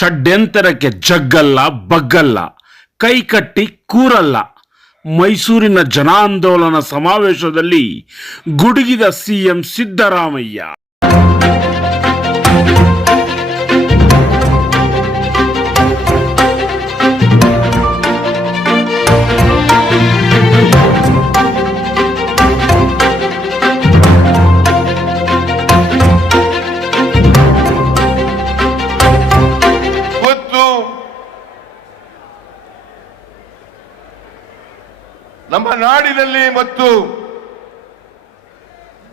ಷಡ್ಯಂತರಕ್ಕೆ ಜಗ್ಗಲ್ಲ ಬಗ್ಗಲ್ಲ, ಕೈಕಟ್ಟಿ ಕೂರಲ್ಲ. ಮೈಸೂರಿನ ಜನಾಂದೋಲನ ಸಮಾವೇಶದಲ್ಲಿ ಗುಡುಗಿದ ಸಿಎಂ ಸಿದ್ದರಾಮಯ್ಯ. ನಮ್ಮ ನಾಡಿನಲ್ಲಿ ಮತ್ತು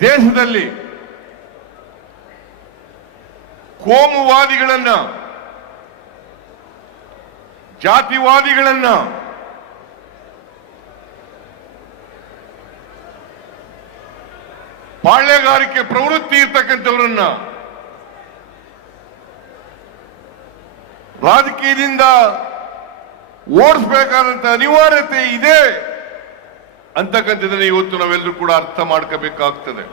ದೇಶದಲ್ಲಿ ಕೋಮುವಾದಿಗಳನ್ನ, ಜಾತಿವಾದಿಗಳನ್ನ, ಪಾಳ್ಯಗಾರಿಕೆ ಪ್ರವೃತ್ತಿ ಇರ್ತಕ್ಕಂಥವರನ್ನ ರಾಜಕೀಯದಿಂದ ಓಡಿಸಬೇಕಾದಂತ ಅನಿವಾರ್ಯತೆ ಇದೆ ಅಂತಕ್ಕಂಥದ್ದನ್ನ ಇವತ್ತು ನಾವೆಲ್ಲರೂ ಕೂಡ ಅರ್ಥ ಮಾಡ್ಕೋಬೇಕಾಗ್ತದೆ.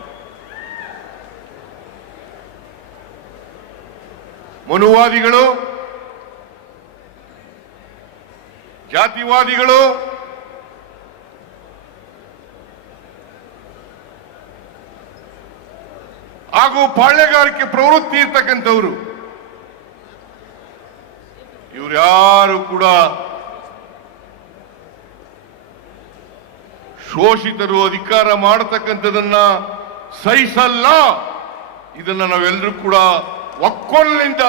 ಮನುವಾದಿಗಳು, ಜಾತಿವಾದಿಗಳು, ಹಾಗೂ ಪಾಳ್ಯಗಾರಿಕೆ ಪ್ರವೃತ್ತಿ ಇರ್ತಕ್ಕಂಥವ್ರು ಇವ್ರ್ಯಾರು ಕೂಡ ಶೋಷಿತರು ಅಧಿಕಾರ ಮಾಡತಕ್ಕಂಥದನ್ನ ಸಹಿಸಲ್ಲ. ಇದನ್ನ ನಾವೆಲ್ಲರೂ ಕೂಡ ಒಕ್ಕೊಲಿನಿಂದ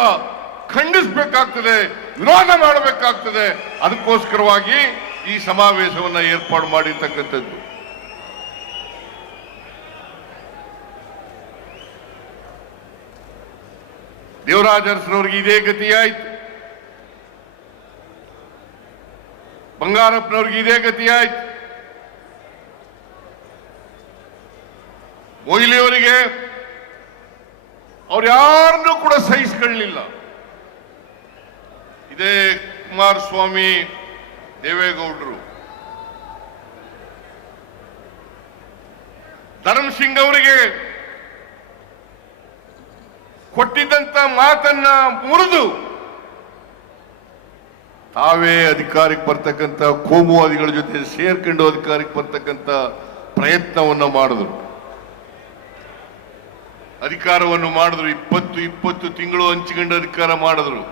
ಖಂಡಿಸಬೇಕಾಗ್ತದೆ, ವಿರೋಧ ಮಾಡಬೇಕಾಗ್ತದೆ. ಅದಕ್ಕೋಸ್ಕರವಾಗಿ ಈ ಸಮಾವೇಶವನ್ನ ಏರ್ಪಾಡು ಮಾಡಿರ್ತಕ್ಕಂಥದ್ದು. ದೇವರಾಜ ಅರಸರವರಿಗೆ ಇದೇ ಗತಿಯಾಯ್ತು, ಬಂಗಾರಪ್ಪನವ್ರಿಗೆ ಇದೇ ಗತಿಯಾಯ್ತು, ಮೊಯ್ಲಿಯವರಿಗೆ ಅವ್ರು ಯಾರನ್ನೂ ಕೂಡ ಸಹಿಸಿಕೊಳ್ಳಲಿಲ್ಲ. ಇದೇ ಕುಮಾರಸ್ವಾಮಿ, ದೇವೇಗೌಡರು, ಧರ್ಮಸಿಂಗ್ ಅವರಿಗೆ ಕೊಟ್ಟಿದ್ದಂತ ಮಾತನ್ನ ಮುರಿದು ತಾವೇ ಅಧಿಕಾರಕ್ಕೆ ಬರ್ತಕ್ಕಂಥ ಕೋಮುವಾದಿಗಳ ಜೊತೆ ಸೇರ್ಕೊಂಡು ಅಧಿಕಾರಕ್ಕೆ ಬರ್ತಕ್ಕಂಥ ಪ್ರಯತ್ನವನ್ನ ಮಾಡಿದ್ರು, ಅಧಿಕಾರವನ್ನು ಮಾಡಿದ್ರು. 20 ತಿಂಗಳು ಹಂಚಿಕೊಂಡು ಅಧಿಕಾರ ಮಾಡಿದ್ರು.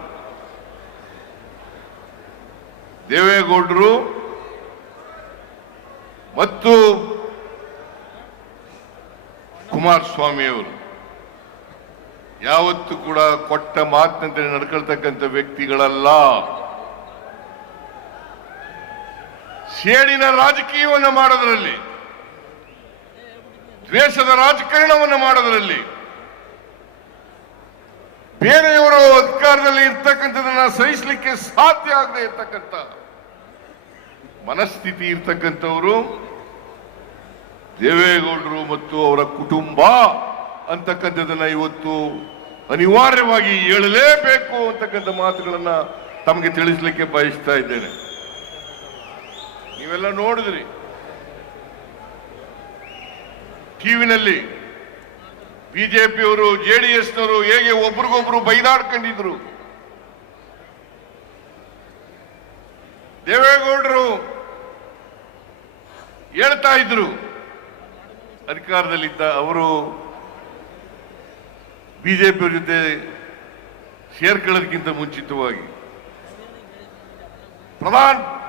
ದೇವೇಗೌಡರು ಮತ್ತು ಕುಮಾರಸ್ವಾಮಿ ಅವರು ಯಾವತ್ತೂ ಕೂಡ ಕೊಟ್ಟ ಮಾತಿನಂತೆ ನಡ್ಕೊಳ್ತಕ್ಕಂಥ ವ್ಯಕ್ತಿಗಳಲ್ಲ. ಸೇಡಿನ ರಾಜಕೀಯವನ್ನು ಮಾಡೋದರಲ್ಲಿ, ದ್ವೇಷದ ರಾಜಕಾರಣವನ್ನು ಮಾಡೋದರಲ್ಲಿ, ಬೇರೆಯವರು ಅಧಿಕಾರದಲ್ಲಿ ಇರ್ತಕ್ಕಂಥದನ್ನ ಸಹಿಸಲಿಕ್ಕೆ ಸಾಧ್ಯ ಆಗದೆ ಇರ್ತಕ್ಕಂಥ ಮನಸ್ಥಿತಿ ಇರ್ತಕ್ಕಂಥವರು ದೇವೇಗೌಡರು ಮತ್ತು ಅವರ ಕುಟುಂಬ ಅಂತಕ್ಕಂಥದನ್ನ ಇವತ್ತು ಅನಿವಾರ್ಯವಾಗಿ ಹೇಳಲೇಬೇಕು ಅಂತಕ್ಕಂಥ ಮಾತುಗಳನ್ನ ತಮಗೆ ತಿಳಿಸಲಿಕ್ಕೆ ಬಯಸ್ತಾ ಇದ್ದೇನೆ. ನೀವೆಲ್ಲ ನೋಡಿದ್ರಿ ಟಿವಿನಲ್ಲಿ ಬಿಜೆಪಿಯವರು, ಜೆಡಿಎಸ್ನವರು ಹೇಗೆ ಒಬ್ರಿಗೊಬ್ರು ಬೈದಾಡ್ಕೊಂಡಿದ್ರು. ದೇವೇಗೌಡರು ಹೇಳ್ತಾ ಇದ್ರು, ಅಧಿಕಾರದಲ್ಲಿದ್ದ ಅವರು ಬಿಜೆಪಿಯವರ ಜೊತೆ ಸೇರ್ಕೊಳ್ಳೋದಕ್ಕಿಂತ ಮುಂಚಿತವಾಗಿ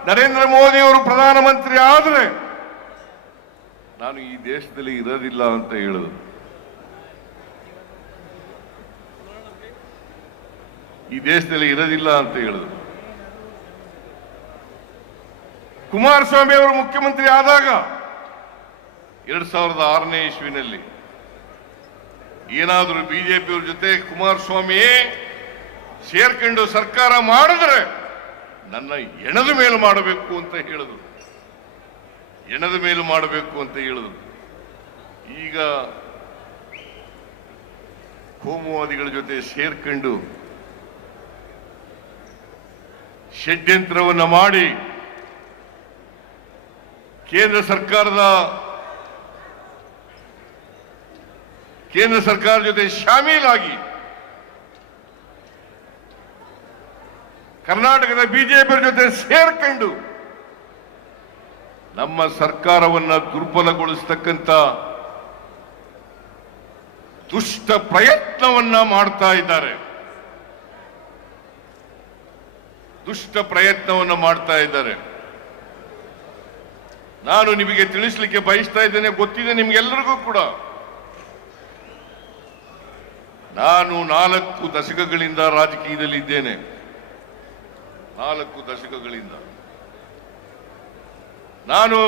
ನರೇಂದ್ರ ಮೋದಿ ಅವರು ಪ್ರಧಾನಮಂತ್ರಿ ಆದರೆ ನಾನು ಈ ದೇಶದಲ್ಲಿ ಇರೋದಿಲ್ಲ ಅಂತ ಹೇಳಿದ್ರು. ಈ ದೇಶದಲ್ಲಿ ಇರೋದಿಲ್ಲ ಅಂತ ಹೇಳಿದ್ರು. ಕುಮಾರಸ್ವಾಮಿ ಅವರು ಮುಖ್ಯಮಂತ್ರಿ ಆದಾಗ 2006ನೇ ಇಸ್ವಿನಲ್ಲಿ ಏನಾದರೂ ಬಿಜೆಪಿಯವ್ರ ಜೊತೆ ಕುಮಾರಸ್ವಾಮಿ ಸೇರ್ಕೊಂಡು ಸರ್ಕಾರ ಮಾಡಿದ್ರೆ ನನ್ನ ಎಣದ ಮೇಲು ಮಾಡಬೇಕು ಅಂತ ಹೇಳಿದ್ರು. ಎಣದ ಮೇಲು ಮಾಡಬೇಕು ಅಂತ ಹೇಳಿದ್ರು. ಈಗ ಕೋಮುವಾದಿಗಳ ಜೊತೆ ಸೇರ್ಕೊಂಡು ಷಡ್ಯಂತ್ರವನ್ನು ಮಾಡಿ ಕೇಂದ್ರ ಸರ್ಕಾರ ಜೊತೆ ಶಾಮೀಲಾಗಿ ಕರ್ನಾಟಕದ ಬಿಜೆಪಿ ಜೊತೆ ಸೇರ್ಕೊಂಡು ನಮ್ಮ ಸರ್ಕಾರವನ್ನ ದುರ್ಬಲಗೊಳಿಸತಕ್ಕಂತ ದುಷ್ಟ ಪ್ರಯತ್ನವನ್ನ ಮಾಡ್ತಾ ಇದ್ದಾರೆ. ದುಷ್ಟ ಪ್ರಯತ್ನವನ್ನು ಮಾಡ್ತಾ ಇದ್ದಾರೆ. ನಾನು ನಿಮಗೆ ತಿಳಿಸಲಿಕ್ಕೆ ಬಯಸ್ತಾ ಇದ್ದೇನೆ, ಗೊತ್ತಿದೆ ನಿಮ್ಗೆಲ್ಲರಿಗೂ ಕೂಡ. ನಾನು 4 ದಶಕಗಳಿಂದ ರಾಜಕೀಯದಲ್ಲಿ ಇದ್ದೇನೆ. 4 ದಶಕಗಳಿಂದ ನಾನು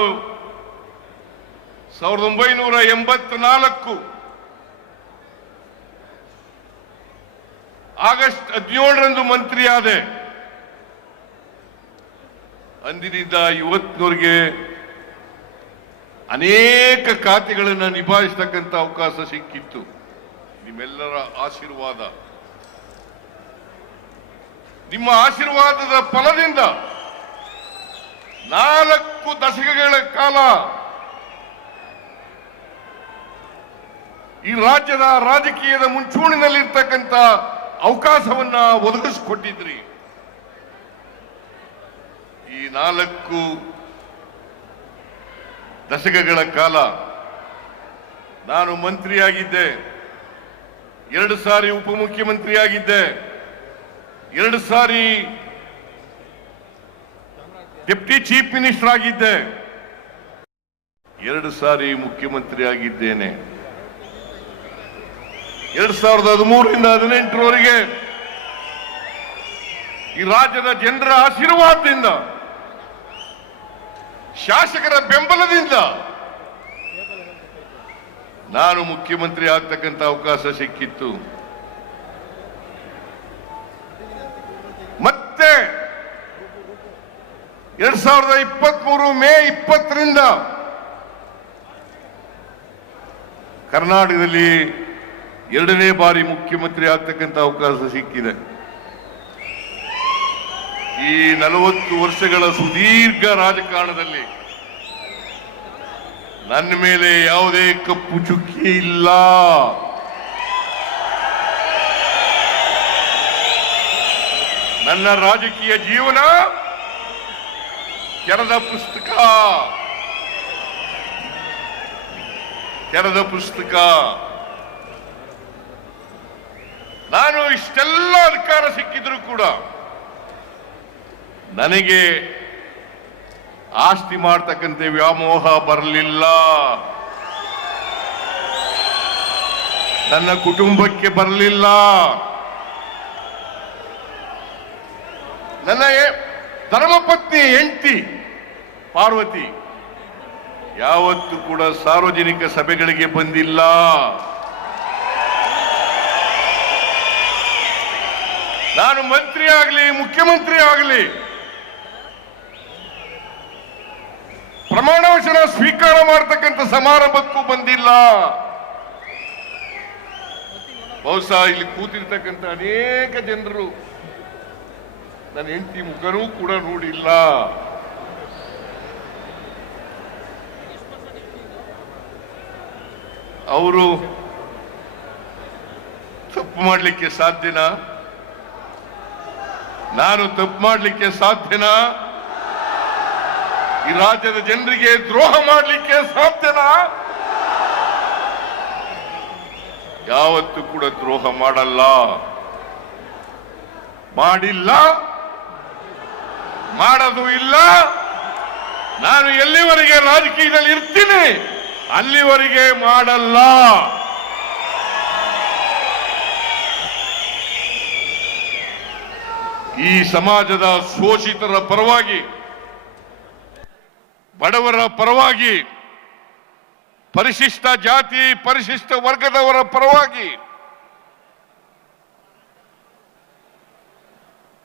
1984 ಆಗಸ್ಟ್ 17ರಂದು ಮಂತ್ರಿಯಾದೆ. ಅಂದಿನಿಂದ ಇವತ್ತಿನವರೆಗೆ ಅನೇಕ ಖಾತೆಗಳನ್ನು ನಿಭಾಯಿಸತಕ್ಕಂಥ ಅವಕಾಶ ಸಿಕ್ಕಿತ್ತು. ನಿಮ್ಮೆಲ್ಲರ ಆಶೀರ್ವಾದ, ನಿಮ್ಮ ಆಶೀರ್ವಾದದ ಫಲದಿಂದ 4 ದಶಕಗಳ ಕಾಲ ಈ ರಾಜ್ಯದ ರಾಜಕೀಯದ ಮುಂಚೂಣಿನಲ್ಲಿರ್ತಕ್ಕಂಥ ಅವಕಾಶವನ್ನ ಒದಗಿಸಿಕೊಟ್ಟಿದ್ರಿ. ಈ 4 ದಶಕಗಳ ಕಾಲ ನಾನು ಮಂತ್ರಿಯಾಗಿದ್ದೆ, 2 ಸಾರಿ ಉಪಮುಖ್ಯಮಂತ್ರಿಯಾಗಿದ್ದೆ, 2 ಸಾರಿ ಡೆಪ್ಟಿ ಚೀಫ್ ಮಿನಿಸ್ಟರ್ ಆಗಿದ್ದೆ, 2 ಸಾರಿ ಮುಖ್ಯಮಂತ್ರಿ ಆಗಿದ್ದೇನೆ. 2013ರಿಂದ 2018ರವರೆಗೆ ಈ ರಾಜ್ಯದ ಜನರ ಆಶೀರ್ವಾದದಿಂದ, ಶಾಸಕರ ಬೆಂಬಲದಿಂದ ನಾನು ಮುಖ್ಯಮಂತ್ರಿ ಆಗ್ತಕ್ಕಂಥ ಅವಕಾಶ ಸಿಕ್ಕಿತ್ತು. ಮತ್ತೆ 2023 ಮೇ 20ರಿಂದ ಕರ್ನಾಟಕದಲ್ಲಿ 2ನೇ ಬಾರಿ ಮುಖ್ಯಮಂತ್ರಿ ಆಗ್ತಕ್ಕಂಥ ಅವಕಾಶ ಸಿಕ್ಕಿದೆ. ಈ 40 ವರ್ಷಗಳ ಸುದೀರ್ಘ ರಾಜಕಾರಣದಲ್ಲಿ ನನ್ನ ಮೇಲೆ ಯಾವುದೇ ಕಪ್ಪು ಚುಕ್ಕಿ ಇಲ್ಲ. ನನ್ನ ರಾಜಕೀಯ ಜೀವನ ತೆರೆದ ಪುಸ್ತಕ. ನಾನು ಇಷ್ಟೆಲ್ಲ ಅಧಿಕಾರ ಸಿಕ್ಕಿದ್ರು ಕೂಡ ನನಗೆ ಆಸ್ತಿ ಮಾಡ್ತಕ್ಕಂಥ ವ್ಯಾಮೋಹ ಬರಲಿಲ್ಲ. ನನ್ನ ಕುಟುಂಬಕ್ಕೆ ಬರಲಿಲ್ಲ. ನನ್ನ ಧರ್ಮಪತ್ನಿ ಹೆಂಡತಿ ಪಾರ್ವತಿ ಯಾವತ್ತೂ ಕೂಡ ಸಾರ್ವಜನಿಕ ಸಭೆಗಳಿಗೆ ಬಂದಿಲ್ಲ. ನಾನು ಮಂತ್ರಿ ಆಗಲಿ ಮುಖ್ಯಮಂತ್ರಿ ಆಗಲಿ ಪ್ರಮಾಣ ವಚನ ಸ್ವೀಕಾರ ಮಾಡತಕ್ಕಂಥ ಸಮಾರಂಭಕ್ಕೂ ಬಂದಿಲ್ಲ. ಬಹುಶಃ ಇಲ್ಲಿ ಕೂತಿರ್ತಕ್ಕಂಥ ಅನೇಕ ಜನರು ನನ್ನ ಹೆಂಡತಿ ಮುಖನೂ ಕೂಡ ನೋಡಿಲ್ಲ. ಅವರು ತಪ್ಪು ಮಾಡಲಿಕ್ಕೆ ಸಾಧ್ಯನಾ? ನಾನು ತಪ್ಪು ಮಾಡಲಿಕ್ಕೆ ಸಾಧ್ಯನಾ? ಈ ರಾಜ್ಯದ ಜನರಿಗೆ ದ್ರೋಹ ಮಾಡಲಿಕ್ಕೆ ಸಾಧ್ಯನಾ? ಯಾವತ್ತೂ ಕೂಡ ದ್ರೋಹ ಮಾಡಲ್ಲ, ಮಾಡಿಲ್ಲ, ಮಾಡೋದು ಇಲ್ಲ. ನಾನು ಎಲ್ಲಿವರೆಗೆ ರಾಜಕೀಯದಲ್ಲಿ ಇರ್ತೀನಿ ಅಲ್ಲಿವರೆಗೆ ಮಾಡಲ್ಲ. ಈ ಸಮಾಜದ ಶೋಷಿತರ ಪರವಾಗಿ, ಬಡವರ ಪರವಾಗಿ, ಪರಿಶಿಷ್ಟ ಜಾತಿ ಪರಿಶಿಷ್ಟ ವರ್ಗದವರ ಪರವಾಗಿ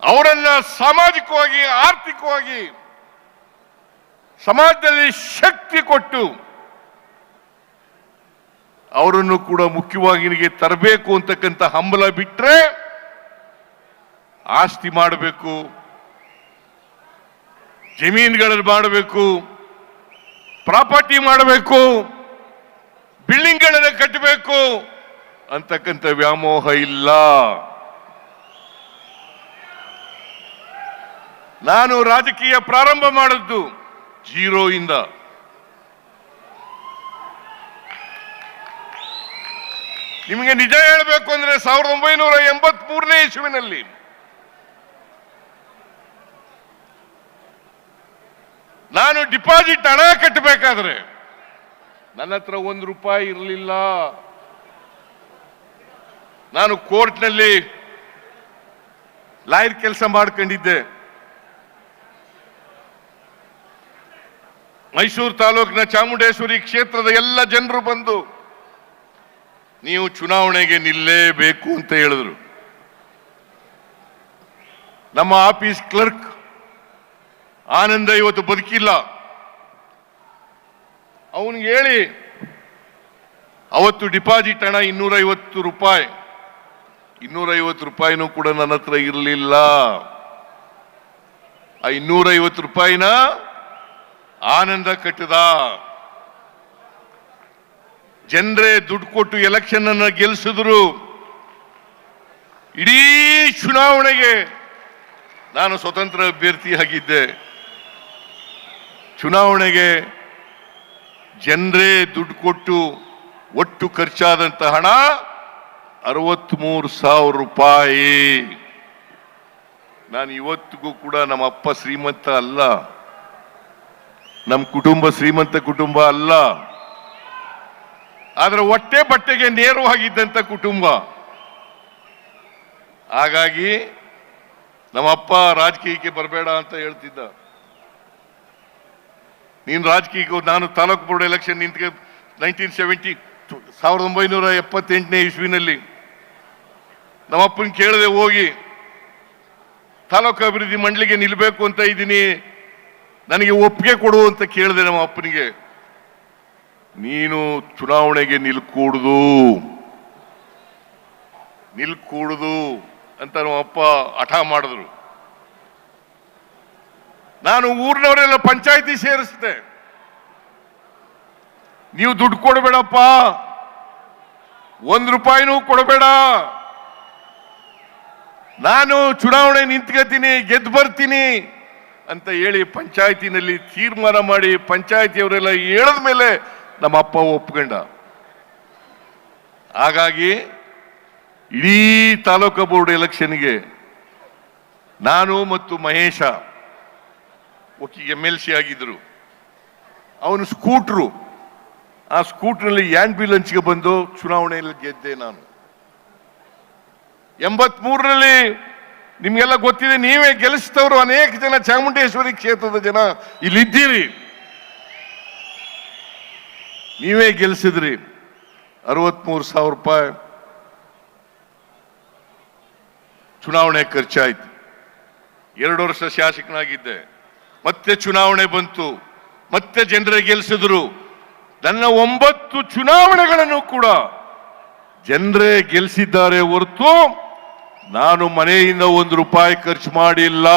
ಅವರನ್ನ ಸಾಮಾಜಿಕವಾಗಿ ಆರ್ಥಿಕವಾಗಿ ಸಮಾಜದಲ್ಲಿ ಶಕ್ತಿ ಕೊಟ್ಟು ಅವರನ್ನು ಕೂಡ ಮುಖ್ಯವಾಹಿನಿಗೆ ತರಬೇಕು ಅಂತಕ್ಕಂಥ ಹಂಬಲ ಬಿಟ್ರೆ, ಆಸ್ತಿ ಮಾಡಬೇಕು, ಜಮೀನುಗಳನ್ನು ಮಾಡಬೇಕು, ಪ್ರಾಪರ್ಟಿ ಮಾಡಬೇಕು, ಬಿಲ್ಡಿಂಗ್ಗಳನ್ನು ಕಟ್ಟಬೇಕು ಅಂತಕ್ಕಂಥ ವ್ಯಾಮೋಹ ಇಲ್ಲ. ನಾನು ರಾಜಕೀಯ ಪ್ರಾರಂಭ ಮಾಡಿದ್ದು 0 ಇಂದ. ನಿಮಗೆ ನಿಜ ಹೇಳಬೇಕು ಅಂದ್ರೆ 1983ನೇ ಇಸ್ವಿನಲ್ಲಿ ನಾನು ಡಿಪಾಸಿಟ್ ಹಣ ಕಟ್ಟಬೇಕಾದ್ರೆ ನನ್ನ ಹತ್ರ ₹1 ಇರಲಿಲ್ಲ. ನಾನು ಕೋರ್ಟ್ನಲ್ಲಿ ಲಾಯರ್ ಕೆಲಸ ಮಾಡ್ಕೊಂಡಿದ್ದೆ. ಮೈಸೂರು ತಾಲೂಕಿನ ಚಾಮುಂಡೇಶ್ವರಿ ಕ್ಷೇತ್ರದ ಎಲ್ಲ ಜನರು ಬಂದು ನೀವು ಚುನಾವಣೆಗೆ ನಿಲ್ಲೇಬೇಕು ಅಂತ ಹೇಳಿದ್ರು. ನಮ್ಮ ಆಫೀಸ್ ಕ್ಲರ್ಕ್ ಆನಂದ ಇವತ್ತು ಬದುಕಿಲ್ಲ. ಅವನಿಗೆ ಹೇಳಿ ಅವತ್ತು ಡಿಪಾಸಿಟ್ ಹಣ ₹250. ₹250 ಕೂಡ ನನ್ನ ಹತ್ರ ಇರಲಿಲ್ಲ. ಆ ₹250 ಆನಂದ ಕಟ್ಟದ. ಜನರೇ ದುಡ್ಡು ಕೊಟ್ಟು ಎಲೆಕ್ಷನ್ ಅನ್ನ ಗೆಲ್ಲಿಸಿದ್ರು. ಇಡೀ ಚುನಾವಣೆಗೆ ನಾನು ಸ್ವತಂತ್ರ ಅಭ್ಯರ್ಥಿಯಾಗಿದ್ದೆ. ಚುನಾವಣೆಗೆ ಜನರೇ ದುಡ್ಡು ಕೊಟ್ಟು ಒಟ್ಟು ಖರ್ಚಾದಂತ ಹಣ ₹63,000. ನಾನು ಇವತ್ತಿಗೂ ಕೂಡ ನಮ್ಮ ಅಪ್ಪ ಶ್ರೀಮಂತ ಅಲ್ಲ, ನಮ್ಮ ಕುಟುಂಬ ಶ್ರೀಮಂತ ಕುಟುಂಬ ಅಲ್ಲ, ಆದ್ರೆ ಹೊಟ್ಟೆ ಬಟ್ಟೆಗೆ ನೇರವಾಗಿದ್ದಂತ ಕುಟುಂಬ. ಹಾಗಾಗಿ ನಮ್ಮಪ್ಪ ರಾಜಕೀಯಕ್ಕೆ ಬರಬೇಡ ಅಂತ ಹೇಳ್ತಿದ್ದ. ನೀನು ರಾಜಕೀಯಕ್ಕೆ, ನಾನು ತಾಲೂಕು ಬೋರ್ಡ್ ಎಲೆಕ್ಷನ್ ನಿಂತ 1978ನೇ ಇಸ್ವಿನಲ್ಲಿ ನಮ್ಮಪ್ಪನ ಕೇಳದೆ ಹೋಗಿ ತಾಲೂಕು ಅಭಿವೃದ್ಧಿ ಮಂಡಳಿಗೆ ನಿಲ್ಬೇಕು ಅಂತ ಇದ್ದೀನಿ, ನನಗೆ ಒಪ್ಪಿಗೆ ಕೊಡು ಅಂತ ಕೇಳಿದೆ ನಮ್ಮ ಅಪ್ಪನಿಗೆ. ನೀನು ಚುನಾವಣೆಗೆ ನಿಲ್ಕೂಡುದು ಅಂತ ನಮ್ಮ ಅಪ್ಪ ಹಠ ಮಾಡಿದ್ರು. ನಾನು ಊರಿನವರೆಲ್ಲ ಪಂಚಾಯಿತಿ ಸೇರಿಸಿದೆ. ನೀವು ದುಡ್ಡು ಕೊಡಬೇಡಪ್ಪ, ₹1 ಕೊಡಬೇಡ, ನಾನು ಚುನಾವಣೆ ನಿಂತ್ಕೋತೀನಿ, ಗೆದ್ದು ಬರ್ತೀನಿ ಅಂತ ಹೇಳಿ ಪಂಚಾಯತಿನಲ್ಲಿ ತೀರ್ಮಾನ ಮಾಡಿ ಪಂಚಾಯತಿಯವರೆಲ್ಲ ಹೇಳಿದ ಮೇಲೆ ನಮ್ಮ ಅಪ್ಪ ಒಪ್ಕೊಂಡ. ಹಾಗಾಗಿ ಇಡೀ ತಾಲೂಕು ಬೋರ್ಡ್ ಎಲೆಕ್ಷನ್ಗೆ ನಾನು ಮತ್ತು ಮಹೇಶ MLC ಆಗಿದ್ರು. ಅವನು ಸ್ಕೂಟ್ರು, ಆ ಸ್ಕೂಟ್ರಲ್ಲಿ ಆಂಬ್ಯುಲೆನ್ಸ್ಗೆ ಬಂದು ಚುನಾವಣೆಯಲ್ಲಿ ಗೆದ್ದೆ ನಾನು. 83ರಲ್ಲಿ ನಿಮ್ಗೆಲ್ಲ ಗೊತ್ತಿದೆ, ನೀವೇ ಗೆಲ್ಲಿಸಿದವರು ಅನೇಕ ಜನ ಚಾಮುಂಡೇಶ್ವರಿ ಕ್ಷೇತ್ರದ ಜನ ಇಲ್ಲಿದ್ದೀರಿ. ನೀವೇ ಗೆಲ್ಲಿಸಿದ್ರಿ. ₹63,000 ಚುನಾವಣೆ ಖರ್ಚಾಯ್ತು. 2 ವರ್ಷ ಶಾಸಕನಾಗಿದ್ದೆ. ಮತ್ತೆ ಚುನಾವಣೆ ಬಂತು, ಮತ್ತೆ ಜನರೇ ಗೆಲ್ಲಿಸಿದ್ರು. ನನ್ನ 9 ಚುನಾವಣೆಗಳನ್ನು ಕೂಡ ಜನರೇ ಗೆಲ್ಲಿಸಿದ್ದಾರೆ ಹೊರತು ನಾನು ಮನೆಯಿಂದ ₹1 ಖರ್ಚು ಮಾಡಿಲ್ಲ.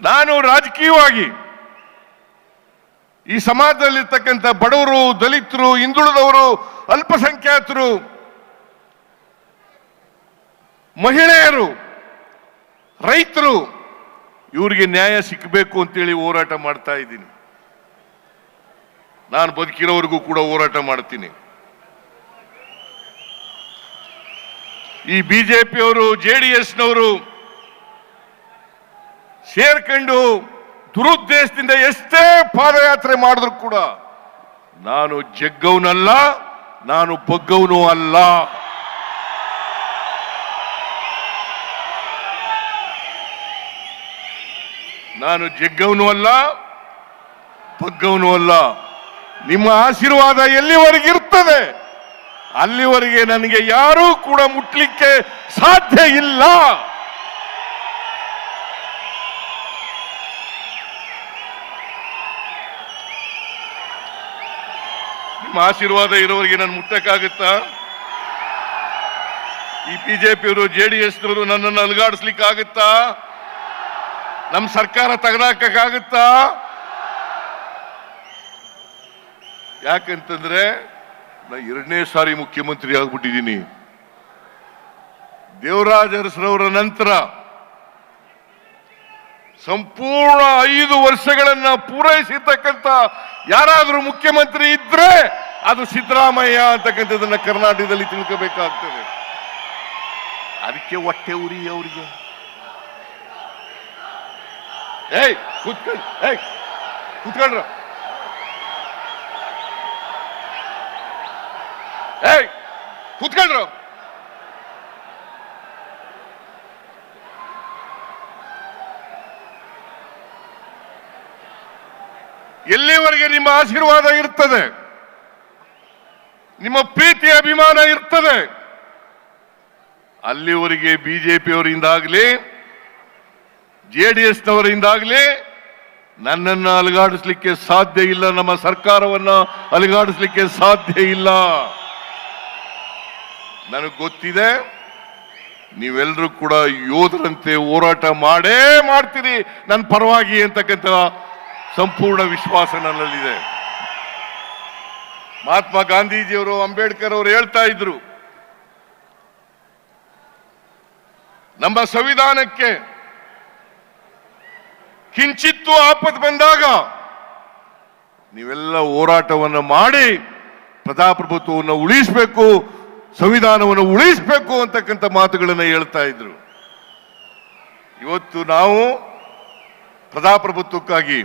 ನಾನು ರಾಜಕೀಯವಾಗಿ ಈ ಸಮಾಜದಲ್ಲಿರ್ತಕ್ಕಂಥ ಬಡವರು, ದಲಿತರು, ಹಿಂದುಳಿದವರು, ಅಲ್ಪಸಂಖ್ಯಾತರು, ಮಹಿಳೆಯರು, ರೈತರು, ಇವರಿಗೆ ನ್ಯಾಯ ಸಿಕ್ಕಬೇಕು ಅಂತೇಳಿ ಹೋರಾಟ ಮಾಡ್ತಾ ಇದ್ದೀನಿ. ನಾನು ಬದುಕಿರೋವರೆಗೂ ಕೂಡ ಹೋರಾಟ ಮಾಡ್ತೀನಿ. ಈ ಬಿಜೆಪಿಯವರು, JDSನವರು ಸೇರ್ಕೊಂಡು ದುರುದ್ದೇಶದಿಂದ ಎಷ್ಟೇ ಪಾದಯಾತ್ರೆ ಮಾಡಿದ್ರು ಕೂಡ ನಾನು ಜಗ್ಗವನಲ್ಲ, ನಾನು ಬಗ್ಗವನು ಅಲ್ಲ. ನಾನು ಜಗ್ಗವನು ಅಲ್ಲ, ಬಗ್ಗವನು ಅಲ್ಲ. ನಿಮ್ಮ ಆಶೀರ್ವಾದ ಎಲ್ಲಿವರೆಗಿರ್ತದೆ ಅಲ್ಲಿವರೆಗೆ ನನಗೆ ಯಾರೂ ಕೂಡ ಮುಟ್ಲಿಕ್ಕೆ ಸಾಧ್ಯ ಇಲ್ಲ. ನಿಮ್ಮ ಆಶೀರ್ವಾದ ಇರೋವರೆಗೆ ನಾನು ಮುಟ್ಟಕ್ಕಾಗುತ್ತಾ? ಈ ಬಿಜೆಪಿಯವರು, JDSನವರು ನನ್ನನ್ನು ಅಲುಗಾಡಿಸ್ಲಿಕ್ಕಾಗುತ್ತಾ? ನಮ್ಮ ಸರ್ಕಾರ ತೆಗೆದಾಕಕ್ಕಾಗುತ್ತಾ? ಯಾಕಂತಂದ್ರೆ ನಾ 2ನೇ ಸಾರಿ ಮುಖ್ಯಮಂತ್ರಿ ಆಗ್ಬಿಟ್ಟಿದ್ದೀನಿ. ದೇವರಾಜ ಅರಸರವರ ನಂತರ ಸಂಪೂರ್ಣ 5 ವರ್ಷಗಳನ್ನ ಪೂರೈಸಿರ್ತಕ್ಕಂಥ ಯಾರಾದರೂ ಮುಖ್ಯಮಂತ್ರಿ ಇದ್ರೆ ಅದು ಸಿದ್ದರಾಮಯ್ಯ ಅಂತಕ್ಕಂಥದ್ದನ್ನ ಕರ್ನಾಟಕದಲ್ಲಿ ತಿಳ್ಕೋಬೇಕಾಗ್ತದೆ. ಅದಕ್ಕೆ ಹೊಟ್ಟೆ ಉರಿ ಅವರಿಗೆ. ಕೂತ್ಕೊಂಡ್ರ ಕೂತ್ಕೊಂಡ್ರ ಎಲ್ಲಿವರೆಗೆ ನಿಮ್ಮ ಆಶೀರ್ವಾದ ಇರ್ತದೆ, ನಿಮ್ಮ ಪ್ರೀತಿ ಅಭಿಮಾನ ಇರ್ತದೆ, ಅಲ್ಲಿವರೆಗೆ ಬಿಜೆಪಿಯವರಿಂದಾಗಲಿ ಜೆಡಿಎಸ್ನವರಿಂದಾಗಲಿ ನನ್ನನ್ನು ಅಲುಗಾಡಿಸ್ಲಿಕ್ಕೆ ಸಾಧ್ಯ ಇಲ್ಲ, ನಮ್ಮ ಸರ್ಕಾರವನ್ನ ಅಲುಗಾಡಿಸ್ಲಿಕ್ಕೆ ಸಾಧ್ಯ ಇಲ್ಲ. ನನಗೆ ಗೊತ್ತಿದೆ, ನೀವೆಲ್ಲರೂ ಕೂಡ ಯೋಧರಂತೆ ಹೋರಾಟ ಮಾಡ್ತೀರಿ ನನ್ನ ಪರವಾಗಿ ಅಂತಕ್ಕಂಥ ಸಂಪೂರ್ಣ ವಿಶ್ವಾಸ ನನ್ನಲ್ಲಿದೆ. ಮಹಾತ್ಮ ಗಾಂಧೀಜಿಯವರು, ಅಂಬೇಡ್ಕರ್ ಅವರು ಹೇಳ್ತಾ ಇದ್ರು, ನಮ್ಮ ಸಂವಿಧಾನಕ್ಕೆ ಕಿಂಚಿತ್ತು ಆಪತ್ತು ಬಂದಾಗ ನೀವೆಲ್ಲ ಹೋರಾಟವನ್ನು ಮಾಡಿ ಪ್ರಜಾಪ್ರಭುತ್ವವನ್ನು ಉಳಿಸಬೇಕು, ಸಂವಿಧಾನವನ್ನು ಉಳಿಸಬೇಕು ಅಂತಕ್ಕಂಥ ಮಾತುಗಳನ್ನು ಹೇಳ್ತಾ ಇದ್ರು. ಇವತ್ತು ನಾವು ಪ್ರಜಾಪ್ರಭುತ್ವಕ್ಕಾಗಿ,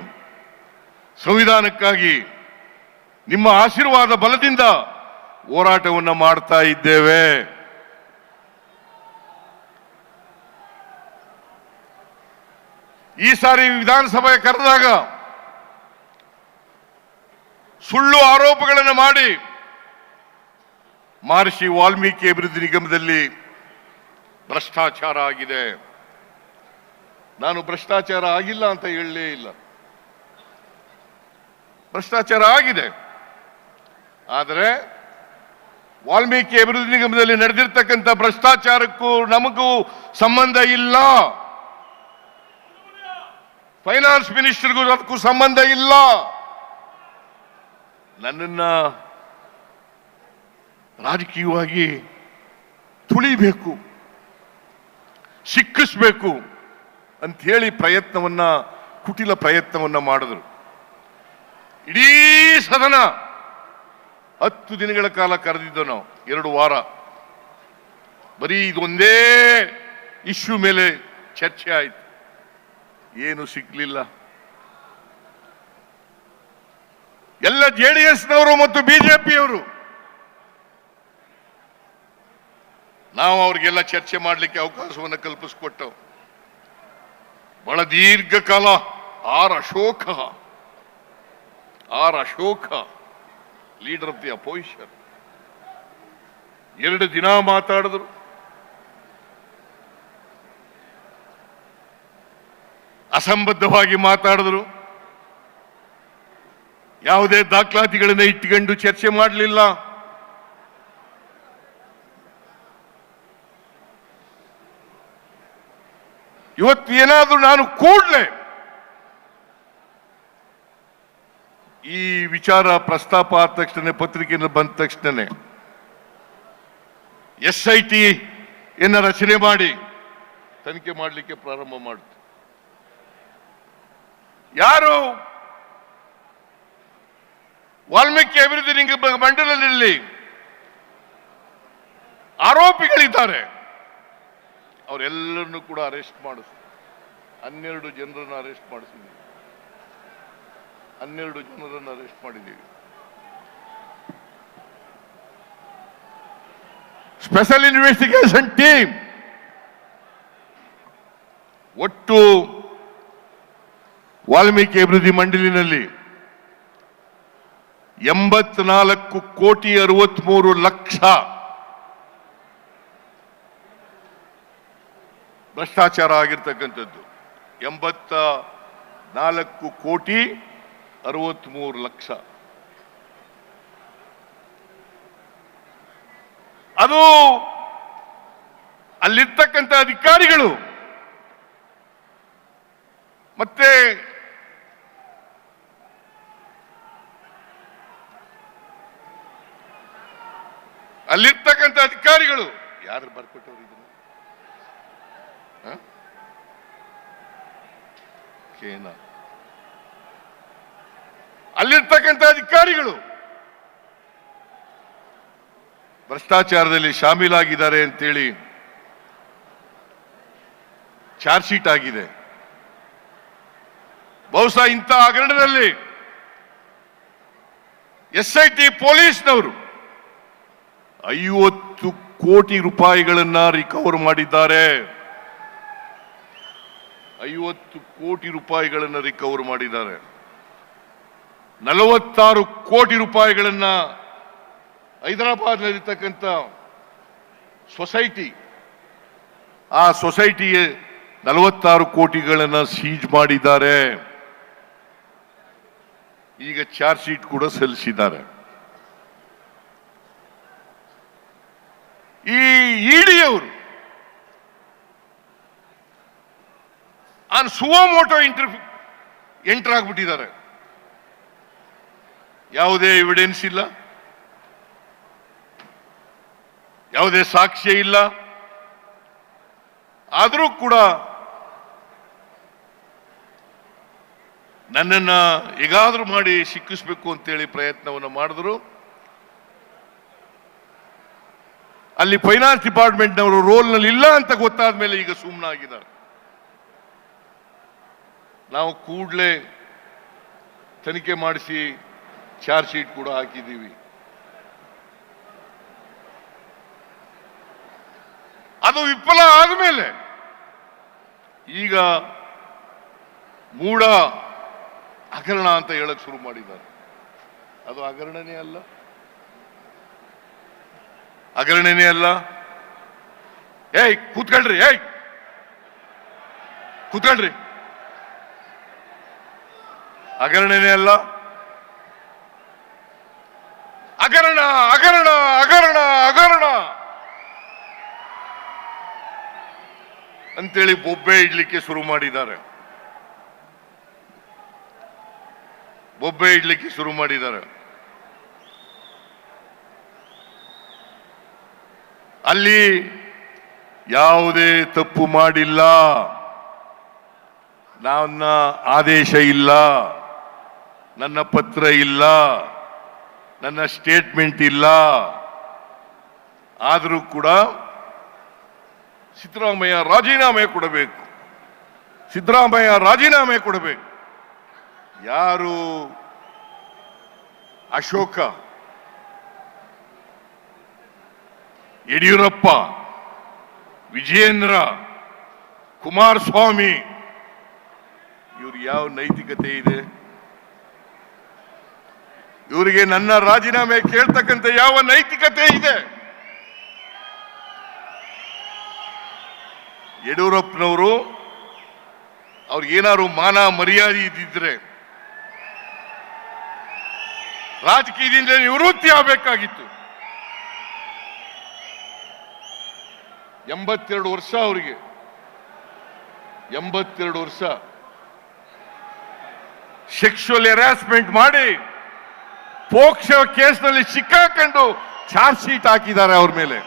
ಸಂವಿಧಾನಕ್ಕಾಗಿ ನಿಮ್ಮ ಆಶೀರ್ವಾದ ಬಲದಿಂದ ಹೋರಾಟವನ್ನು ಮಾಡ್ತಾ ಇದ್ದೇವೆ. ಈ ಸಾರಿ ವಿಧಾನಸಭೆ ಕರೆದಾಗ ಸುಳ್ಳು ಆರೋಪಗಳನ್ನು ಮಾಡಿ ಮಹರ್ಷಿ ವಾಲ್ಮೀಕಿ ಅಭಿವೃದ್ಧಿ ನಿಗಮದಲ್ಲಿ ಭ್ರಷ್ಟಾಚಾರ ಆಗಿದೆ. ನಾನು ಭ್ರಷ್ಟಾಚಾರ ಆಗಿಲ್ಲ ಅಂತ ಹೇಳಲೇ ಇಲ್ಲ, ಭ್ರಷ್ಟಾಚಾರ ಆಗಿದೆ. ಆದರೆ ವಾಲ್ಮೀಕಿ ಅಭಿವೃದ್ಧಿ ನಿಗಮದಲ್ಲಿ ನಡೆದಿರ್ತಕ್ಕಂಥ ಭ್ರಷ್ಟಾಚಾರಕ್ಕೂ ನಮಗೂ ಸಂಬಂಧ ಇಲ್ಲ, ಫೈನಾನ್ಸ್ ಮಿನಿಸ್ಟರ್ಗೂ ಅದಕ್ಕೂ ಸಂಬಂಧ ಇಲ್ಲ. ನನ್ನನ್ನ ರಾಜಕೀಯವಾಗಿ ತುಳಿಬೇಕು, ಸಿಕ್ಕಿಸ್ಬೇಕು ಅಂತ ಹೇಳಿ ಕುಟಿಲ ಪ್ರಯತ್ನವನ್ನ ಮಾಡಿದ್ರು. ಇಡೀ ಸದನ 10 ದಿನಗಳ ಕಾಲ ಕರೆದಿದ್ದು ನಾವು, 2 ವಾರ ಬರೀ ಇದೊಂದೇ ಇಶ್ಯೂ ಮೇಲೆ ಚರ್ಚೆ ಆಯ್ತು, ಏನು ಸಿಗ್ಲಿಲ್ಲ. ಎಲ್ಲ ಜೆಡಿಎಸ್ನವರು ಮತ್ತು ಬಿಜೆಪಿಯವರು, ನಾವು ಅವ್ರಿಗೆಲ್ಲ ಚರ್ಚೆ ಮಾಡಲಿಕ್ಕೆ ಅವಕಾಶವನ್ನು ಕಲ್ಪಿಸಿಕೊಟ್ಟವು. ಬಹಳ ದೀರ್ಘಕಾಲ R Ashoka leader of the opposition 2 ದಿನ ಮಾತಾಡಿದ್ರು. ಅಸಂಬದ್ಧವಾಗಿ ಮಾತಾಡಿದ್ರು, ಯಾವುದೇ ದಾಖಲಾತಿಗಳನ್ನ ಇಟ್ಟುಕೊಂಡು ಚರ್ಚೆ ಮಾಡಲಿಲ್ಲ. ಇವತ್ತು ಏನಾದ್ರೂ ನಾನು ಕೂಡಲೇ ಈ ವಿಚಾರ ಪ್ರಸ್ತಾಪ ಆದ ತಕ್ಷಣ, ಪತ್ರಿಕೆಯಲ್ಲಿ ಬಂದ ತಕ್ಷಣ SIT ರಚನೆ ಮಾಡಿ ತನಿಖೆ ಮಾಡಲಿಕ್ಕೆ ಪ್ರಾರಂಭ ಮಾಡಿತು. ಯಾರು ವಾಲ್ಮೀಕಿ ಅಭಿವೃದ್ಧಿ ನಿಗಮ ಮಂಡಲದಲ್ಲಿ ಆರೋಪಿಗಳಿದ್ದಾರೆ ಅವರೆಲ್ಲರನ್ನು ಕೂಡ ಅರೆಸ್ಟ್ ಮಾಡಿದ್ರು. 12 ಜನರನ್ನು ಅರೆಸ್ಟ್ ಮಾಡಿಸಿದ್ದೀವಿ, 12 ಜನರನ್ನು ಅರೆಸ್ಟ್ ಮಾಡಿದ್ದೀವಿ. ಸ್ಪೆಷಲ್ ಇನ್ವೆಸ್ಟಿಗೇಷನ್ ಟೀಮ್ ಒಟ್ಟು ವಾಲ್ಮೀಕಿ ಅಭಿವೃದ್ಧಿ ಮಂಡಳಿನಲ್ಲಿ 84,63,00,000 ಭ್ರಷ್ಟಾಚಾರ ಆಗಿರ್ತಕ್ಕಂಥದ್ದು. 84,63,00,000 ಅದು ಅಲ್ಲಿರ್ತಕ್ಕಂಥ ಅಧಿಕಾರಿಗಳು ಮತ್ತೆ ಅಲ್ಲಿರ್ತಕ್ಕಂಥ ಅಧಿಕಾರಿಗಳು ಯಾರು ಬರ್ಕೊಟ್ಟವರು ಇದನ್ನು ಇಲಾಖೆಯನ್ನ. ಅಲ್ಲಿರ್ತಕ್ಕಂಥ ಅಧಿಕಾರಿಗಳು ಭ್ರಷ್ಟಾಚಾರದಲ್ಲಿ ಶಾಮೀಲಾಗಿದ್ದಾರೆ ಅಂತೇಳಿ ಚಾರ್ಜ್ ಶೀಟ್ ಆಗಿದೆ. ಬಹುಶಃ ಇಂಥ ಹಗರಣದಲ್ಲಿ SIT ಪೊಲೀಸ್ನವರು 50 ಕೋಟಿ ರೂಪಾಯಿಗಳನ್ನ ರಿಕವರ್ ಮಾಡಿದ್ದಾರೆ. 50 ಕೋಟಿ ರೂಪಾಯಿಗಳನ್ನ ರಿಕವರ್ ಮಾಡಿದ್ದಾರೆ. 46 ಕೋಟಿ ರೂಪಾಯಿಗಳನ್ನ ಹೈದರಾಬಾದ್ನಲ್ಲಿರ್ತಕ್ಕಂಥ ಸೊಸೈಟಿ, ಆ ಸೊಸೈಟಿಗೆ 46 ಕೋಟಿಗಳನ್ನ ಸೀಜ್ ಮಾಡಿದ್ದಾರೆ. ಈಗ ಚಾರ್ಜ್ ಶೀಟ್ ಕೂಡ ಸಲ್ಲಿಸಿದ್ದಾರೆ. ಈ ಇಡಿಯವರು ಸುವೋಮೋಟೋ ಎಂಟರ್ ಆಗ್ಬಿಟ್ಟಿದ್ದಾರೆ. ಯಾವುದೇ ಎವಿಡೆನ್ಸ್ ಇಲ್ಲ, ಯಾವುದೇ ಸಾಕ್ಷ್ಯ ಇಲ್ಲ. ಆದರೂ ಕೂಡ ನನ್ನನ್ನ ಹೇಗಾದ್ರೂ ಮಾಡಿ ಸಿಕ್ಕಿಸ್ಬೇಕು ಅಂತೇಳಿ ಪ್ರಯತ್ನವನ್ನು ಮಾಡಿದ್ರು. ಅಲ್ಲಿ ಫೈನಾನ್ಸ್ ಡಿಪಾರ್ಟ್ಮೆಂಟ್ನವರು ರೋಲ್ನಲ್ಲಿ ಇಲ್ಲ ಅಂತ ಗೊತ್ತಾದ ಮೇಲೆ ಈಗ ಸುಮ್ಮನಾಗಿದ್ದಾರೆ. ನಾವು ಕೂಡಲೇ ತನಿಖೆ ಮಾಡಿಸಿ ಚಾರ್ಜ್ ಶೀಟ್ ಕೂಡ ಹಾಕಿದ್ದೀವಿ. ಅದು ವಿಫಲ ಆದಮೇಲೆ ಈಗ ಮೂಢ ಹಗರಣ ಅಂತ ಹೇಳಕ್ ಶುರು ಮಾಡಿದ್ದಾರೆ. ಅದು ಹಗರಣನೇ ಅಲ್ಲ, ಹಗರಣನೇ ಅಲ್ಲ. ಏಯ್ ಕೂತ್ಕೊಳ್ರಿ, ಕೂತ್ಕೊಳ್ರಿ. ಹಗರಣನೇ ಅಲ್ಲ. ಹಗರಣ ಹಗರಣ ಹಗರಣ ಹಗರಣ ಅಂತೇಳಿ ಬೊಬ್ಬೆ ಇಡ್ಲಿಕ್ಕೆ ಶುರು ಮಾಡಿದ್ದಾರೆ. ಬೊಬ್ಬೆ ಇಡ್ಲಿಕ್ಕೆ ಶುರು ಮಾಡಿದ್ದಾರೆ. ಅಲ್ಲಿ ಯಾವುದೇ ತಪ್ಪು ಮಾಡಿಲ್ಲ, ನನ್ನ ಆದೇಶ ಇಲ್ಲ, ನನ್ನ ಪತ್ರ ಇಲ್ಲ, ನನ್ನ ಸ್ಟೇಟ್ಮೆಂಟ್ ಇಲ್ಲ. ಆದರೂ ಕೂಡ ಸಿದ್ದರಾಮಯ್ಯ ರಾಜೀನಾಮೆ ಕೊಡಬೇಕು, ಸಿದ್ದರಾಮಯ್ಯ ರಾಜೀನಾಮೆ ಕೊಡಬೇಕು. ಯಾರು ಅಶೋಕ, ಯಡಿಯೂರಪ್ಪ, ವಿಜಯೇಂದ್ರ, ಕುಮಾರಸ್ವಾಮಿ, ಇವ್ರು ಯಾವ ನೈತಿಕತೆ ಇದೆ? ಇವರಿಗೆ ನನ್ನ ರಾಜೀನಾಮೆ ಕೇಳ್ತಕ್ಕಂಥ ಯಾವ ನೈತಿಕತೆ ಇದೆ? ಯಡಿಯೂರಪ್ಪನವರು ಅವ್ರಿಗೇನಾದ್ರು ಮಾನ ಮರ್ಯಾದೆ ಇದ್ದಿದ್ರೆ ರಾಜಕೀಯದಿಂದ ನಿವೃತ್ತಿ ಆಗಬೇಕಾಗಿತ್ತು. 82 ವರ್ಷ ಅವರಿಗೆ, 82 ವರ್ಷ ಸೆಕ್ಷುವಲ್ ಹೆರಾಸ್ಮೆಂಟ್ ಮಾಡಿ ಪೋಕ್ಸೋ ಕೇಸ್ನಲ್ಲಿ ಸಿಕ್ಕಾಕೊಂಡು ಚಾರ್ಜ್ ಶೀಟ್ ಹಾಕಿದ್ದಾರೆ ಅವ್ರ ಮೇಲೆ.